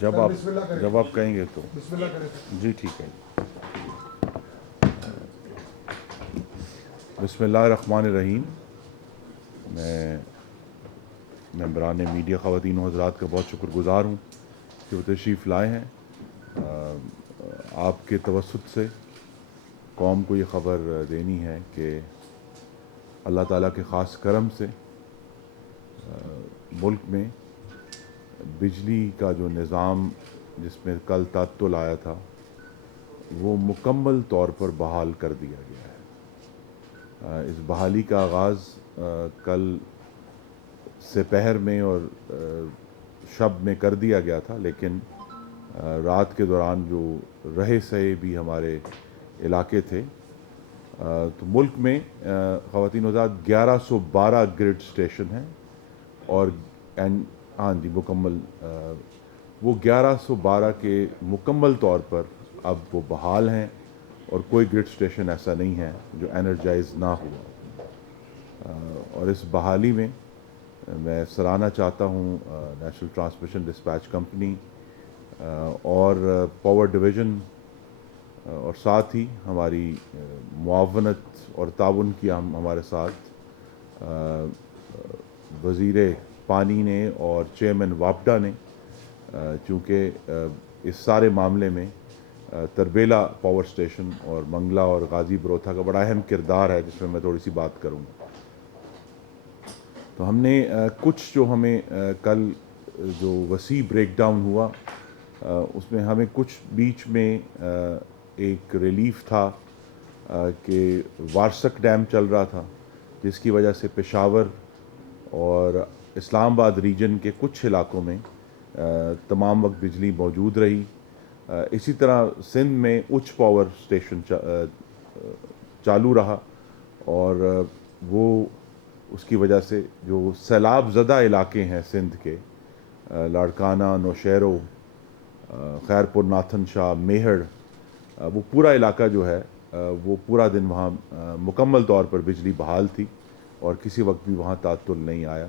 جب آپ کہیں گے تو جی ٹھیک ہے. بسم اللہ الرحمن الرحیم. میں ممبران میڈیا خواتین و حضرات کا بہت شکر گزار ہوں کہ وہ تشریف لائے ہیں. آپ کے توسط سے قوم کو یہ خبر دینی ہے کہ اللہ تعالیٰ کے خاص کرم سے ملک میں بجلی کا جو نظام جس میں کل تعطل آیا تھا وہ مکمل طور پر بحال کر دیا گیا ہے. اس بحالی کا آغاز کل سپہر میں اور شب میں کر دیا گیا تھا، لیکن رات کے دوران جو رہے سہے بھی ہمارے علاقے تھے تو ملک میں خواتین حضرات 1112 گرڈ اسٹیشن ہیں اور ہاں جی مکمل وہ 1112 کے مکمل طور پر اب وہ بحال ہیں اور کوئی گرڈ اسٹیشن ایسا نہیں ہے جو انرجائز نہ ہوا. اور اس بحالی میں میں سراہنا چاہتا ہوں نیشنل ٹرانسمیشن ڈسپیچ کمپنی اور پاور ڈویژن اور ساتھ ہی ہماری معاونت اور تعاون کیا ہمارے ساتھ وزیر پانی نے اور چیئرمین واپڈا نے، چونکہ اس سارے معاملے میں تربیلا پاور اسٹیشن اور منگلا اور غازی بروتھا کا بڑا اہم کردار ہے جس میں تھوڑی سی بات کروں گا. تو ہم نے کچھ جو ہمیں کل جو وسیع بریک ڈاؤن ہوا اس میں ہمیں کچھ بیچ میں ایک ریلیف تھا کہ وارسک ڈیم چل رہا تھا جس کی وجہ سے پشاور اور اسلام آباد ریجن کے کچھ علاقوں میں تمام وقت بجلی موجود رہی. اسی طرح سندھ میں اچ پاور اسٹیشن چالو رہا اور وہ اس کی وجہ سے جو سیلاب زدہ علاقے ہیں سندھ کے لاڑکانہ، نوشہرو، خیرپور، ناتھن شاہ، میہڑ، وہ پورا علاقہ جو ہے وہ پورا دن وہاں مکمل طور پر بجلی بحال تھی اور کسی وقت بھی وہاں تعطل نہیں آیا.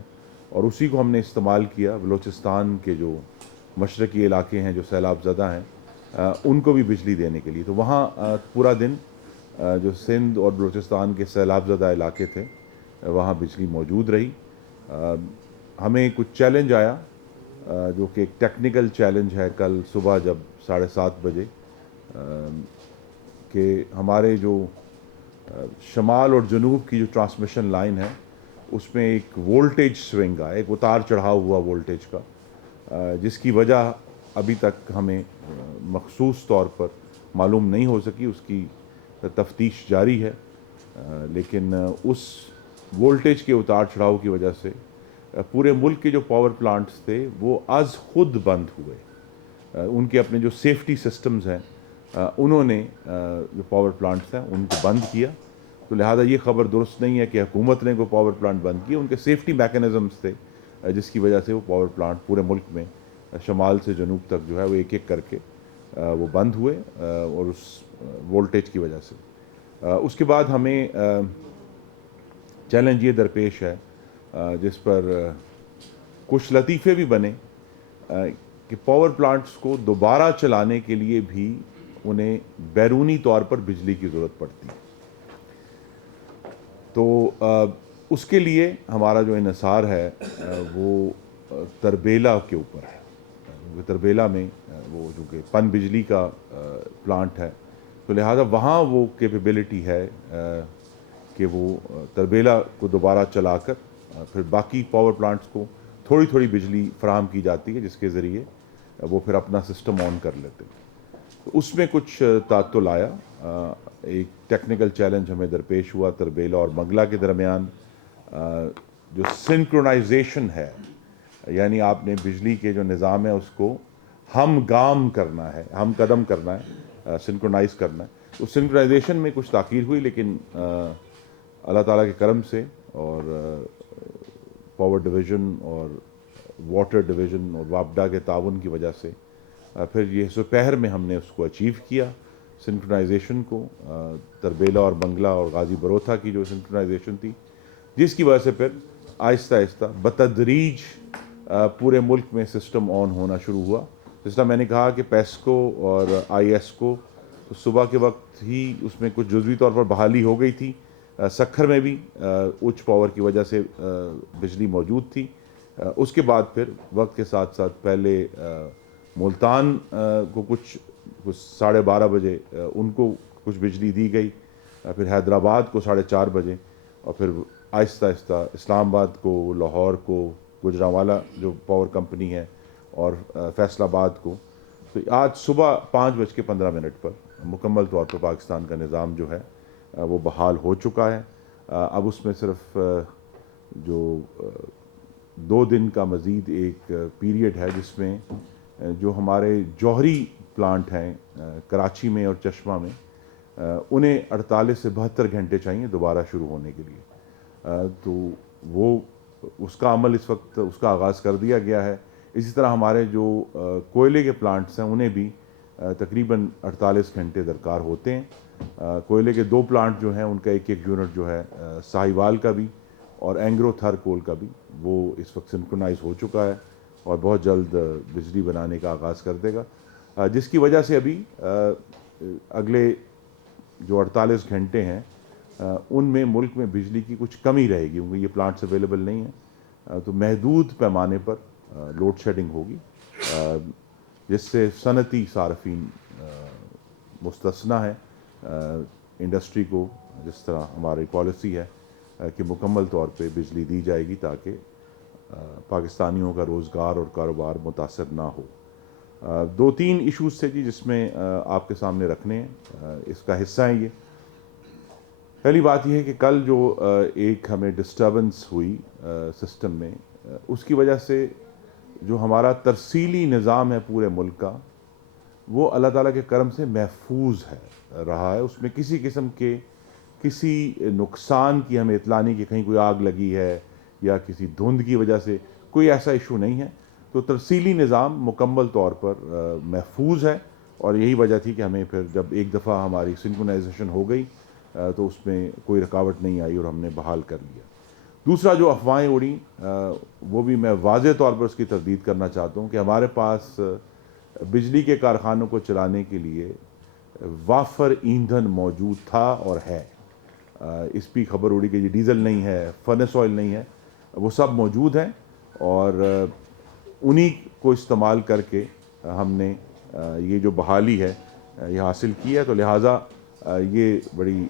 اور اسی کو ہم نے استعمال کیا بلوچستان کے جو مشرقی علاقے ہیں جو سیلاب زدہ ہیں ان کو بھی بجلی دینے کے لیے. تو وہاں پورا دن جو سندھ اور بلوچستان کے سیلاب زدہ علاقے تھے وہاں بجلی موجود رہی. ہمیں کچھ چیلنج آیا جو کہ ایک ٹیکنیکل چیلنج ہے کل صبح جب 7:30 بجے کہ ہمارے جو شمال اور جنوب کی جو ٹرانسمیشن لائن ہے اس میں ایک وولٹیج سوئنگ آیا، ایک اتار چڑھاؤ ہوا وولٹیج کا، جس کی وجہ ابھی تک ہمیں مخصوص طور پر معلوم نہیں ہو سکی. اس کی تفتیش جاری ہے، لیکن اس وولٹیج کے اتار چڑھاؤ کی وجہ سے پورے ملک کے جو پاور پلانٹس تھے وہ از خود بند ہوئے. ان کے اپنے جو سیفٹی سسٹمز ہیں انہوں نے جو پاور پلانٹس ہیں ان کو بند کیا. تو لہٰذا یہ خبر درست نہیں ہے کہ حکومت نے کوئی پاور پلانٹ بند کیا، ان کے سیفٹی میکانزمز تھے جس کی وجہ سے وہ پاور پلانٹ پورے ملک میں شمال سے جنوب تک جو ہے وہ ایک ایک کر کے وہ بند ہوئے اور اس وولٹیج کی وجہ سے. اس کے بعد ہمیں چیلنج یہ درپیش ہے جس پر کچھ لطیفے بھی بنے کہ پاور پلانٹس کو دوبارہ چلانے کے لیے بھی انہیں بیرونی طور پر بجلی کی ضرورت پڑتی ہے. تو اس کے لیے ہمارا جو انحصار ہے وہ تربیلا کے اوپر ہے. تربیلا میں وہ جو کہ پن بجلی کا پلانٹ ہے، تو لہٰذا وہاں وہ کیپیبلٹی ہے کہ وہ تربیلا کو دوبارہ چلا کر پھر باقی پاور پلانٹس کو تھوڑی تھوڑی بجلی فراہم کی جاتی ہے جس کے ذریعے وہ پھر اپنا سسٹم آن کر لیتے ہیں. تو اس میں کچھ تعطل آیا، ایک ٹیکنیکل چیلنج ہمیں درپیش ہوا تربیلا اور منگلا کے درمیان. جو سنکرونائزیشن ہے، یعنی آپ نے بجلی کے جو نظام ہے اس کو ہم گام کرنا ہے، ہم قدم کرنا ہے، سنکرونائز کرنا ہے. اس سنکرونائزیشن میں کچھ تاخیر ہوئی، لیکن اللہ تعالیٰ کے کرم سے اور پاور ڈویژن اور واٹر ڈویژن اور واپڈا کے تعاون کی وجہ سے پھر یہ سپہر میں ہم نے اس کو اچیو کیا سنکرونائزیشن کو. تربیلا اور منگلا اور غازی بروتھا کی جو سنکرونائزیشن تھی جس کی وجہ سے پھر آہستہ آہستہ بتدریج پورے ملک میں سسٹم آن ہونا شروع ہوا جس طرح میں نے کہا کہ پیسکو اور آئی ایس کو تو صبح کے وقت ہی اس میں کچھ جزوی طور پر بحالی ہو گئی تھی. سکھر میں بھی اونچ پاور کی وجہ سے بجلی موجود تھی. اس کے بعد پھر وقت کے ساتھ ساتھ پہلے ملتان کو کچھ 12:30 بجے ان کو کچھ بجلی دی گئی, پھر حیدرآباد کو 4:30 بجے, اور پھر آہستہ آہستہ اسلام آباد کو, لاہور کو, گوجرانوالا جو پاور کمپنی ہے, اور فیصل آباد کو. تو آج صبح 5:15 پر مکمل طور پر پاکستان کا نظام جو ہے وہ بحال ہو چکا ہے. اب اس میں صرف جو 2 دن کا مزید ایک پیریڈ ہے جس میں جو ہمارے جوہری پلانٹ ہیں کراچی میں اور چشمہ میں, انہیں 48 سے 72 گھنٹے چاہیے دوبارہ شروع ہونے کے لیے. تو وہ اس کا عمل اس وقت اس کا آغاز کر دیا گیا ہے. اسی طرح ہمارے جو کوئلے کے پلانٹس ہیں انہیں بھی تقریباً 48 گھنٹے درکار ہوتے ہیں. کوئلے کے 2 پلانٹ جو ہیں ان کا ایک یونٹ جو ہے ساہیوال کا بھی اور اینگرو تھر کول کا بھی, وہ اس وقت سنکرونائز ہو چکا ہے اور بہت جلد بجلی بنانے کا آغاز کر دے گا, جس کی وجہ سے ابھی اگلے جو 48 گھنٹے ہیں ان میں ملک میں بجلی کی کچھ کمی رہے گی, کیونکہ یہ پلانٹس اویلیبل نہیں ہیں. تو محدود پیمانے پر لوڈ شیڈنگ ہوگی, جس سے صنعتی صارفین مستثنیٰ ہے. انڈسٹری کو جس طرح ہماری پالیسی ہے کہ مکمل طور پہ بجلی دی جائے گی تاکہ پاکستانیوں کا روزگار اور کاروبار متاثر نہ ہو. 2-3 ایشوز تھے جی جس میں آپ کے سامنے رکھنے ہیں, اس کا حصہ ہیں یہ. پہلی بات یہ ہے کہ کل جو ایک ہمیں ڈسٹربنس ہوئی سسٹم میں, اس کی وجہ سے جو ہمارا ترسیلی نظام ہے پورے ملک کا وہ اللہ تعالیٰ کے کرم سے محفوظ رہا ہے. اس میں کسی قسم کے کسی نقصان کی ہمیں اطلاع نہیں کہ کہیں کوئی آگ لگی ہے یا کسی دھند کی وجہ سے, کوئی ایسا ایشو نہیں ہے. تو ترسیلی نظام مکمل طور پر محفوظ ہے, اور یہی وجہ تھی کہ ہمیں پھر جب ایک دفعہ ہماری سنکرونائزیشن ہو گئی تو اس میں کوئی رکاوٹ نہیں آئی اور ہم نے بحال کر لیا. دوسرا جو افواہیں اڑیں وہ بھی میں واضح طور پر اس کی تردید کرنا چاہتا ہوں کہ ہمارے پاس بجلی کے کارخانوں کو چلانے کے لیے وافر ایندھن موجود تھا اور ہے. اس بھی خبر اڑی کہ یہ ڈیزل نہیں ہے, فرنس آئل نہیں ہے, وہ سب موجود ہیں, اور انہی کو استعمال کر کے ہم نے یہ جو بحالی ہے یہ حاصل کی ہے. تو لہٰذا یہ بڑی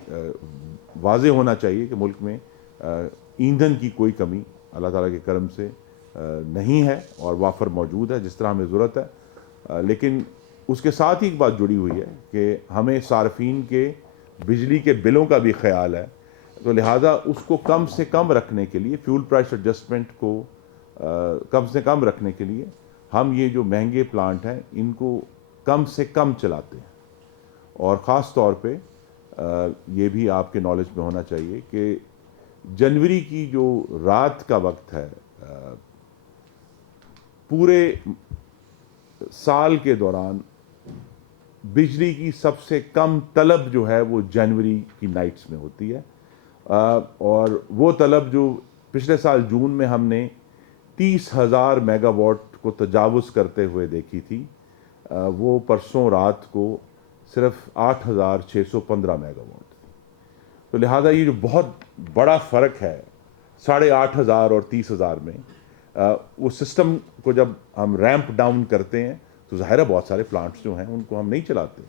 واضح ہونا چاہیے کہ ملک میں ایندھن کی کوئی کمی اللہ تعالیٰ کے کرم سے نہیں ہے اور وافر موجود ہے جس طرح ہمیں ضرورت ہے. لیکن اس کے ساتھ ہی ایک بات جڑی ہوئی ہے کہ ہمیں صارفین کے بجلی کے بلوں کا بھی خیال ہے. تو لہٰذا اس کو کم سے کم رکھنے کے لیے, فیول پرائس ایڈجسٹمنٹ کو کم سے کم رکھنے کے لیے ہم یہ جو مہنگے پلانٹ ہیں ان کو کم سے کم چلاتے ہیں. اور خاص طور پہ یہ بھی آپ کے نالج میں ہونا چاہیے کہ جنوری کی جو رات کا وقت ہے, پورے سال کے دوران بجلی کی سب سے کم طلب جو ہے وہ جنوری کی نائٹس میں ہوتی ہے. اور وہ طلب جو پچھلے سال جون میں ہم نے 30,000 میگا واٹ کو تجاوز کرتے ہوئے دیکھی تھی, وہ پرسوں رات کو صرف 8,615 میگا واٹ. تو لہٰذا یہ جو بہت بڑا فرق ہے 8,500 اور 30,000 میں, وہ سسٹم کو جب ہم ریمپ ڈاؤن کرتے ہیں تو ظاہر ہے بہت سارے پلانٹس جو ہیں ان کو ہم نہیں چلاتے.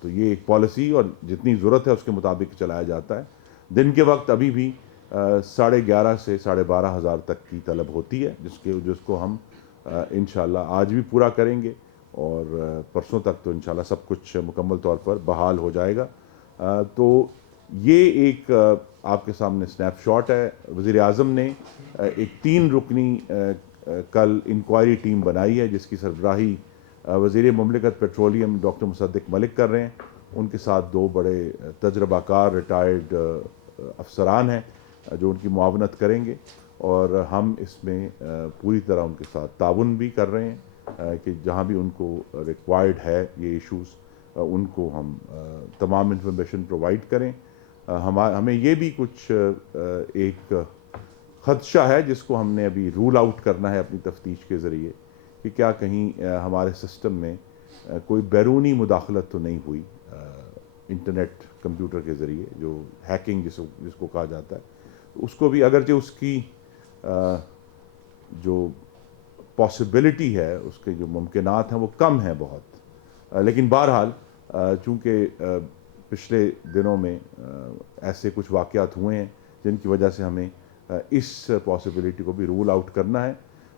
تو یہ ایک پالیسی اور جتنی ضرورت ہے اس کے مطابق چلایا جاتا ہے. دن کے وقت ابھی بھی 11,500 سے 12,500 تک کی طلب ہوتی ہے جس کو ہم انشاءاللہ آج بھی پورا کریں گے, اور پرسوں تک تو انشاءاللہ سب کچھ مکمل طور پر بحال ہو جائے گا. تو یہ ایک آپ کے سامنے سنیپ شاٹ ہے. وزیر اعظم نے ایک 3 رکنی کل انکوائری ٹیم بنائی ہے جس کی سربراہی وزیر مملکت پیٹرولیم ڈاکٹر مصدق ملک کر رہے ہیں. ان کے ساتھ 2 بڑے تجربہ کار ریٹائرڈ افسران ہیں جو ان کی معاونت کریں گے, اور ہم اس میں پوری طرح ان کے ساتھ تعاون بھی کر رہے ہیں کہ جہاں بھی ان کو ریکوائرڈ ہے یہ ایشوز ان کو ہم تمام انفارمیشن پرووائڈ کریں. ہمیں یہ بھی کچھ ایک خدشہ ہے جس کو ہم نے ابھی رول آؤٹ کرنا ہے اپنی تفتیش کے ذریعے, کہ کیا کہیں ہمارے سسٹم میں کوئی بیرونی مداخلت تو نہیں ہوئی انٹرنیٹ کمپیوٹر کے ذریعے، جو ہیکنگ جس کو کہا جاتا ہے. اس کو بھی اگرچہ اس کی جو پاسبلٹی ہے، اس کے جو ممکنات ہیں وہ کم ہیں بہت، لیکن بہرحال چونکہ پچھلے دنوں میں ایسے کچھ واقعات ہوئے ہیں جن کی وجہ سے ہمیں اس پاسبلٹی کو بھی رول آؤٹ کرنا ہے.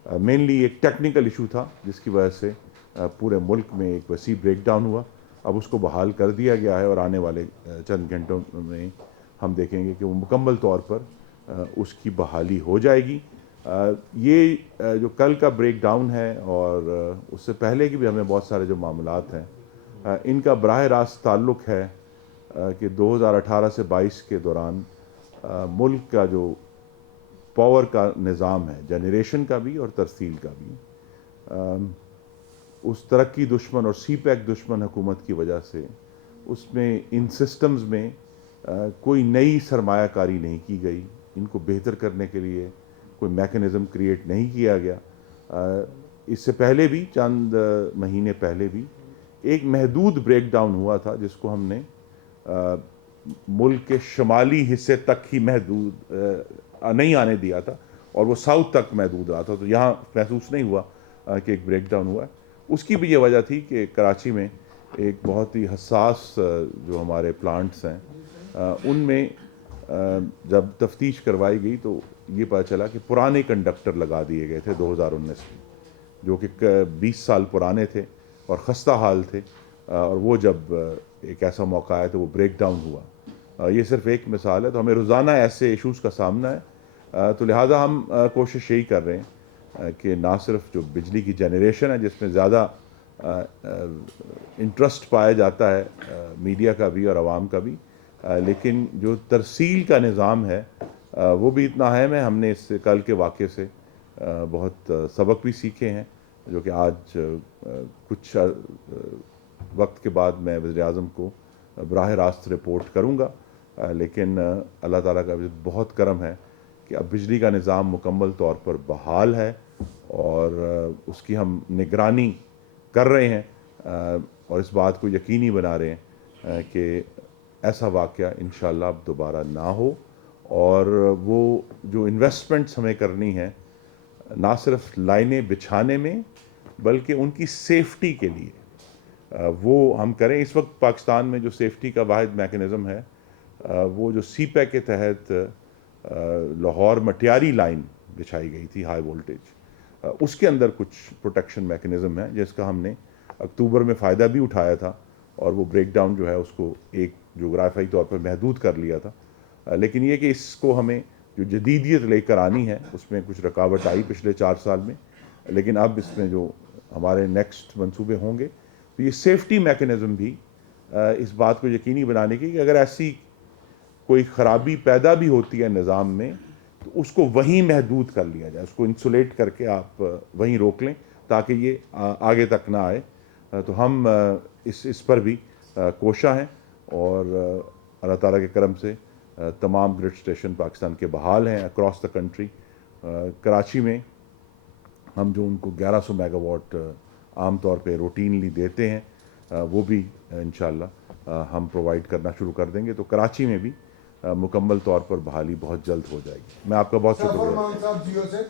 مینلی ایک ٹیکنیکل ایشو تھا جس کی وجہ سے پورے ملک میں ایک وسیع بریک ڈاؤن ہوا. اب اس کو بحال کر دیا گیا ہے اور آنے والے چند گھنٹوں میں ہم دیکھیں گے کہ وہ مکمل طور پر اس کی بحالی ہو جائے گی. یہ جو کل کا بریک ڈاؤن ہے اور اس سے پہلے کی بھی ہمیں بہت سارے جو معاملات ہیں ان کا براہ راست تعلق ہے کہ 2018 سے 22 کے دوران ملک کا جو پاور کا نظام ہے، جنریشن کا بھی اور ترسیل کا بھی، اس ترقی دشمن اور سی پیک دشمن حکومت کی وجہ سے اس میں ان سسٹمز میں کوئی نئی سرمایہ کاری نہیں کی گئی. ان کو بہتر کرنے کے لیے کوئی میکنزم کریٹ نہیں کیا گیا. اس سے پہلے بھی چند مہینے پہلے بھی ایک محدود بریک ڈاؤن ہوا تھا جس کو ہم نے ملک کے شمالی حصے تک ہی محدود نہیں آنے دیا تھا اور وہ ساؤتھ تک محدود رہا تھا. تو یہاں محسوس نہیں ہوا کہ ایک بریک ڈاؤن ہوا ہے. اس کی بھی یہ وجہ تھی کہ کراچی میں ایک بہت ہی حساس جو ہمارے پلانٹس ہیں ان میں جب تفتیش کروائی گئی تو یہ پتہ چلا کہ پرانے کنڈکٹر لگا دیے گئے تھے 2019 میں، جو کہ 20 سال پرانے تھے اور خستہ حال تھے، اور وہ جب ایک ایسا موقع آیا تو وہ بریک ڈاؤن ہوا. یہ صرف ایک مثال ہے. تو ہمیں روزانہ ایسے ایشوز کا سامنا ہے. تو لہٰذا ہم کوشش یہی کر رہے ہیں کہ نہ صرف جو بجلی کی جنریشن ہے جس میں زیادہ انٹرسٹ پایا جاتا ہے میڈیا کا بھی اور عوام کا بھی، لیکن جو ترسیل کا نظام ہے وہ بھی اتنا اہم ہے. ہم نے اس سے کل کے واقعے سے بہت سبق بھی سیکھے ہیں، جو کہ آج کچھ وقت کے بعد میں وزیر اعظم کو براہ راست رپورٹ کروں گا. لیکن اللہ تعالیٰ کا بہت کرم ہے کہ اب بجلی کا نظام مکمل طور پر بحال ہے اور اس کی ہم نگرانی کر رہے ہیں اور اس بات کو یقینی بنا رہے ہیں کہ ایسا واقعہ انشاءاللہ اب دوبارہ نہ ہو. اور وہ جو انویسٹمنٹس ہمیں کرنی ہیں نہ صرف لائنیں بچھانے میں بلکہ ان کی سیفٹی کے لیے وہ ہم کریں. اس وقت پاکستان میں جو سیفٹی کا واحد میکنزم ہے وہ جو سی پیک کے تحت لاہور مٹیاری لائن بچھائی گئی تھی ہائی وولٹیج، اس کے اندر کچھ پروٹیکشن میکنزم ہے جس کا ہم نے اکتوبر میں فائدہ بھی اٹھایا تھا اور وہ بریک ڈاؤن جو ہے اس کو ایک جغرافیائی طور پر محدود کر لیا تھا. لیکن یہ کہ اس کو ہمیں جو جدیدیت لے کر آنی ہے اس میں کچھ رکاوٹ آئی پچھلے 4 سال میں، لیکن اب اس میں جو ہمارے نیکسٹ منصوبے ہوں گے تو یہ سیفٹی میکنزم بھی اس بات کو یقینی بنانے کی کہ اگر ایسی کوئی خرابی پیدا بھی ہوتی ہے نظام میں تو اس کو وہیں محدود کر لیا جائے، اس کو انسولیٹ کر کے آپ وہیں روک لیں تاکہ یہ آگے تک نہ آئے. تو ہم اس پر بھی کوشاں ہیں اور اللہ تعالیٰ کے کرم سے تمام گرڈ اسٹیشن پاکستان کے بحال ہیں اکراس دا کنٹری. کراچی میں ہم جو ان کو 1100 میگا واٹ عام طور پہ روٹینلی دیتے ہیں وہ بھی انشاءاللہ ہم پرووائڈ کرنا شروع کر دیں گے. تو کراچی میں بھی مکمل طور پر بحالی بہت جلد ہو جائے گی. میں آپ کا بہت شکریہ.